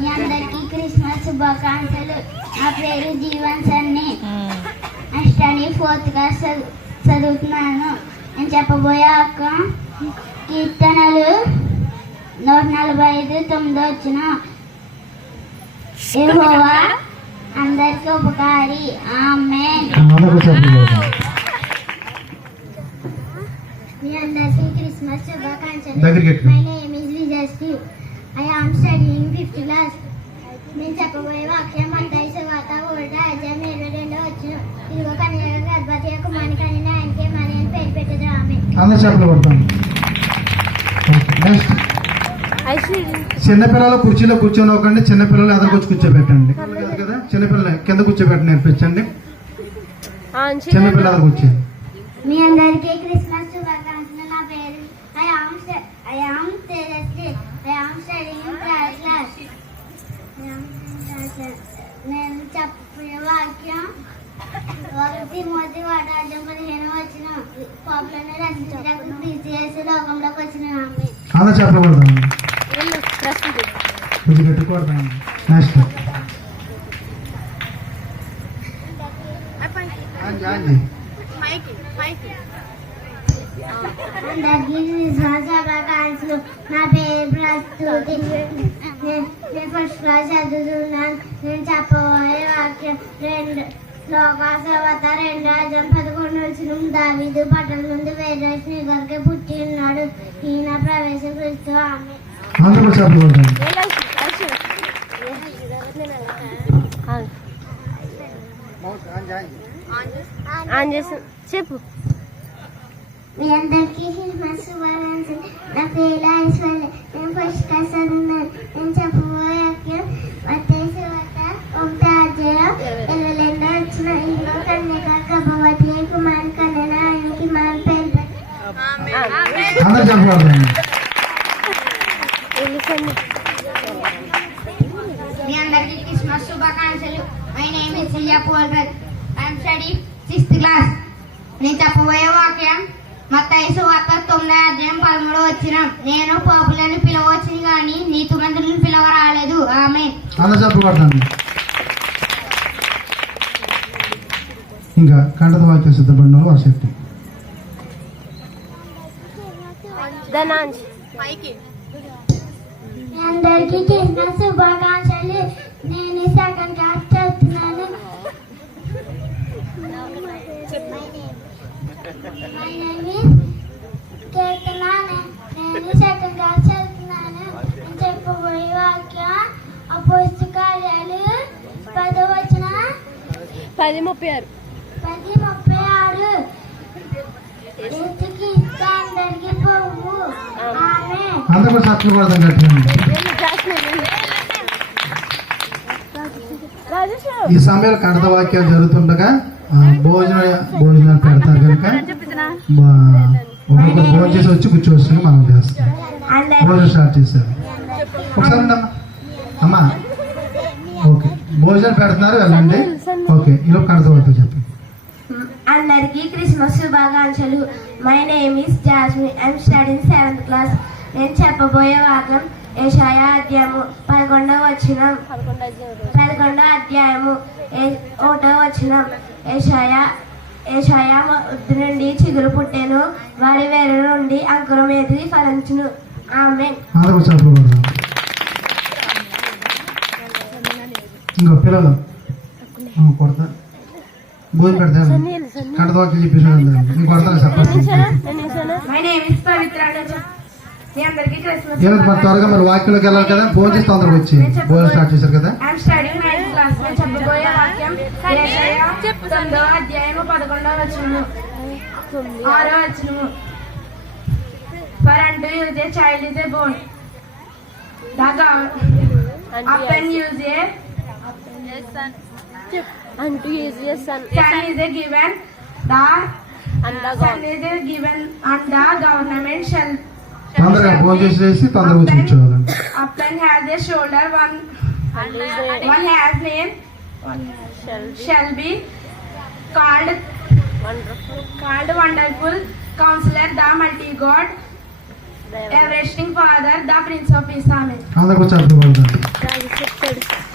మీ అందరికీ క్రిస్మస్ శుభాకాంక్షలు. నా పేరు Jeevan Sunny. Study fourth class చదు- చదువుతున్నాను. నేను చెప్పబోయే అక్క కీర్తనలు నూట నలభై ఐదు తొమ్మిది వచ్చిన అందరికీ ఉపకారి. ఆమె మీ అందరికీ క్రిస్మస్ శుభాకాంక్షలు. దగ్గరికి ఎట్టు. My name is Vijayasri I am studying fifth class నేను చెప్పబోయే వాక్యం మత్తయి సువార్త ఒకటో అధ్యాయం ఇరవై రెండో వచ్చిన ఇదిగో కన్యక గర్భవతి కుమారి కని ఆయనకే మరి అని పేరు పెట్టదు ఆమె. అందరు చేపలు కొడతాం నెక్స్ట్ చిన్నపిల్లలు కుర్చీలో కూర్చోనివ్వకండి చిన్నపిల్లలు ఎదురుకొచ్చి కూర్చోబెట్టండి. కాదు చిన్నపిల్లలు కింద కూర్చోబెట్టి నేర్పించండి చిన్నపిల్లలు కూర్చోండి. మీ అందరికీ క్రిస్మస్ శుభాకాంక్షలు. నా పేరు I am I am Tejaswi I am studying third class నేను చెప్పే వాక్యం ఒకటి మొదటి వాటార్థం పదిహేను వచ్చిన పాపులను రచించడానికి బీసీఎస్ లోకంలోకి వచ్చిన ఆమె గట్టి కొడతాం నెక్స్ట్ అండి నా పేరు ప్రస్తుతి నేను ఫస్ట్ క్లాస్ చదువుతున్నాను నేను చెప్పబోయే వాక్యం రెండు లోకాసవత పదకొండు వచ్చిన దావీదు పట్టణ నుండి వేరే శ్రీగర్కి పుట్టి ఉన్నాడు ఈయన ప్రవేశం క్రీస్తు ఆమె అందరూ చెప్పు. మీ అందరికీ క్రిస్మస్ శుభాకాంక్షలు నా పేరు ఐశ్వర్య నేను ఫస్ట్ క్లాస్ చదువుతున్నాను నేను చెప్పబోయే వాక్యం మత్తయి వార్త ఒకటో అధ్యాయం ఇరవై రెండో వచ్చిన ఇంట్లో కన్యక గర్భవతి కుమారి కన్యన ఆయనకి మన పేరు మీ అందరికీ క్రిస్మస్ శుభాకాంక్షలు. My name is I'm study sixth class నేను చెప్పబోయే వాక్యం మత్తయి సువార్త తొమ్మిదో అధ్యాయం పదమూడు వచ్చిన. నేను పాపులను పిలవచ్చింది కానీ నీతిమంతులను పిలవ రాలేదు ఆమె చేపలు కొడతాం ఇంకా కంటత వాక్యం సిద్ధపడిన ధనాంజ్ మీ అందరికీ శుభాకాంక్షలు. నేను సెకండ్ క్లాస్ చదువుతున్నాను మై నేమ్ ఇస్ కీర్తన నేను సెకండ్ క్లాస్ చదువుతున్నాను నేను చెప్పబోయే వాక్యం అపుస్తకాలు పదో వచ్చిన పది ముప్పై ఆరు. పది ముప్పై ఆరు. అందరూ కొడతాం ఈ సమయంలో కంటత వాక్యాలు జరుగుతుండగా భోజన భోజనాలు పెడతారు కనుక ఒక్కొక్కరు భోజనం చేసి వచ్చి కూర్చోవచ్చు మనం చేస్తాం. భోజనం స్టార్ట్ చేశారు. ఒకసారి అమ్మా. ఓకే. భోజనం పెడుతున్నారు వెళ్ళండి. ఓకే కంటత వాక్యం చెప్పండి అందరికీ క్రిస్మస్ శుభాకాంక్షలు. My name is Jasmine I'm studying seventh class నేను చెప్పబోయే వాక్యం ఏషాయా అధ్యాయము పదకొండవ వచ్చిన పదకొండవ అధ్యాయము ఒకటో వచ్చిన ఏషాయా ఏషాయా వద్దు నుండి చిగురు పుట్టెను. వారి వేరు నుండి అంకురం ఎదిగి ఫలించును. ఆమె ఇంకో పిల్లలు కొడతా. భోజనం పెడతాను కంటత వాక్యం చెప్పేసి ఇంకో కొడతాను చెప్పండి. ఏదో మరి త్వరగా మరి వాక్యంలోకి వెళ్ళాలి కదా? భోజనం చేసి తొందరగా వచ్చి. భోజనం స్టార్ట్ చేశారు కదా? నేను అధ్యాయము పదకొండవ వచనము. ఆరో వచనము. For us a child is a born the up and us a అంటూ easy son son is a given the and son is a given and the government shall తొందరగా భోజనం చేసి తొందరగా వచ్చి కూర్చోవాలండి up and has a shoulder one one has name shall be called wonderful called wonderful counselor the multi god everlasting Father, the Prince of Peace. Amen. అందరికి వచ్చి అప్పుడు